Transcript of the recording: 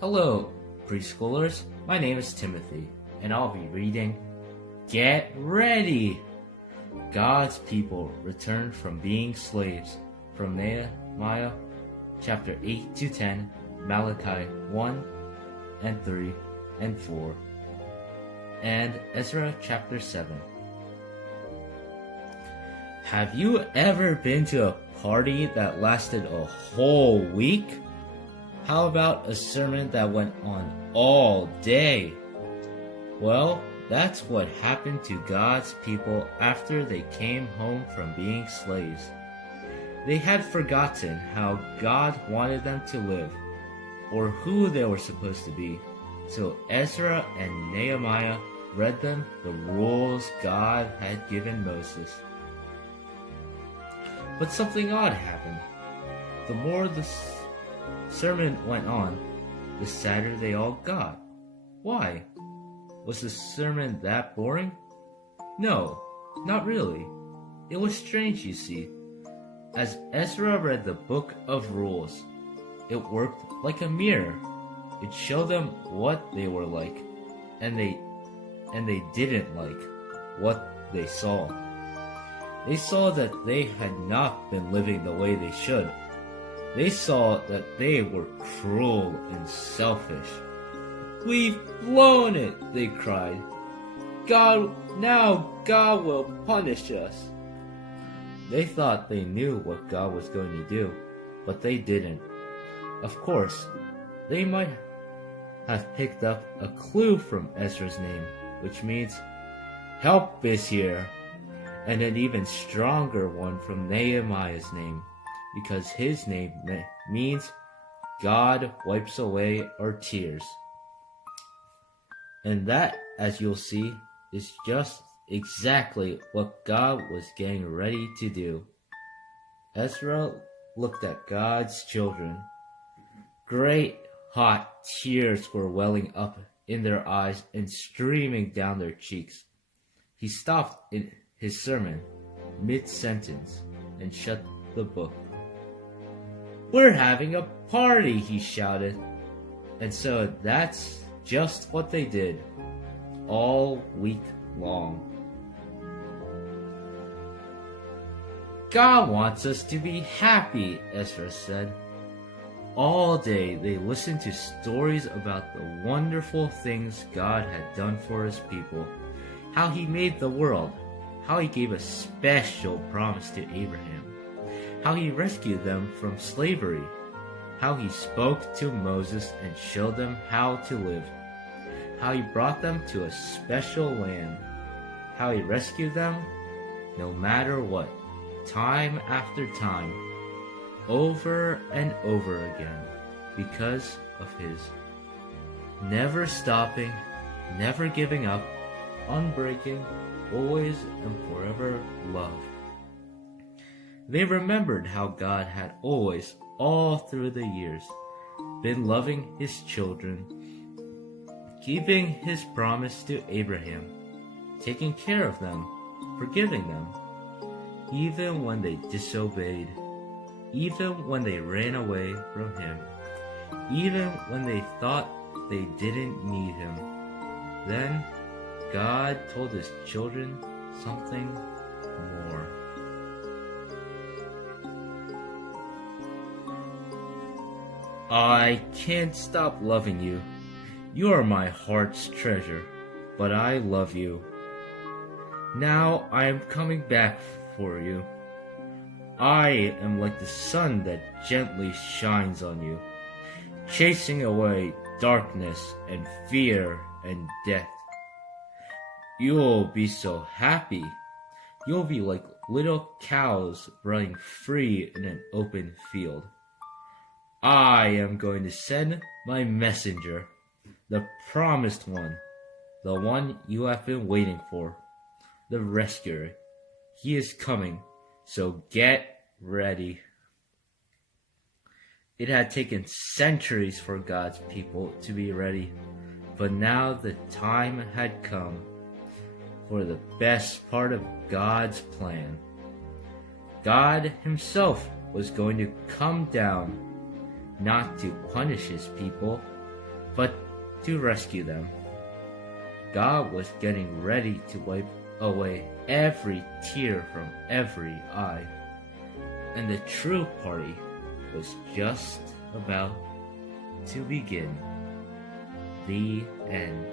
Hello, preschoolers. My name is Timothy, and I'll be reading Get Ready! God's people returned from being slaves from Nehemiah chapter 8 to 10, Malachi 1 and 3 and 4, and Ezra chapter 7. Have you ever been to a party that lasted a whole week? How about a sermon that went on all day? Well, that's what happened to God's people after they came home from being slaves. They had forgotten how God wanted them to live, or who they were supposed to be. So Ezra and Nehemiah read them the rules God had given Moses. But something odd happened. The more the sermon went on, the sadder they all got. Why? Was the sermon that boring? No, not really. It was strange, you see. As Ezra read the book of rules, it worked like a mirror. It showed them what they were like, and they didn't like what they saw. They saw that they had not been living the way they should. They saw that they were cruel and selfish. "We've blown it," they cried. God will punish us." They thought they knew what God was going to do, but they didn't. Of course, they might have picked up a clue from Ezra's name, which means "help is here," and an even stronger one from Nehemiah's name, because his name means God wipes away our tears. And that, as you'll see, is just exactly what God was getting ready to do. Ezra looked at God's children. Great hot tears were welling up in their eyes and streaming down their cheeks. He stopped in his sermon mid-sentence and shut the book. "We're having a party," he shouted. And so that's just what they did, all week long. "God wants us to be happy," Ezra said. All day they listened to stories about the wonderful things God had done for his people, how he made the world, how he gave a special promise to Abraham, how he rescued them from slavery, how he spoke to Moses and showed them how to live, how he brought them to a special land, how he rescued them no matter what, time after time, over and over again, because of his never stopping, never giving up, unbreaking, always and forever love. They remembered how God had always, all through the years, been loving his children, keeping his promise to Abraham, taking care of them, forgiving them, even when they disobeyed, even when they ran away from him, even when they thought they didn't need him. Then God told his children something more. "I can't stop loving you. You are my heart's treasure, but I love you. Now I am coming back for you. I am like the sun that gently shines on you, chasing away darkness and fear and death. You'll be so happy. You'll be like little cows running free in an open field. I am going to send my messenger, the promised one, the one you have been waiting for, the rescuer. He is coming, so get ready." It had taken centuries for God's people to be ready, but now the time had come for the best part of God's plan. God himself was going to come down, not to punish his people, but to rescue them. God was getting ready to wipe away every tear from every eye, and the true party was just about to begin. The end.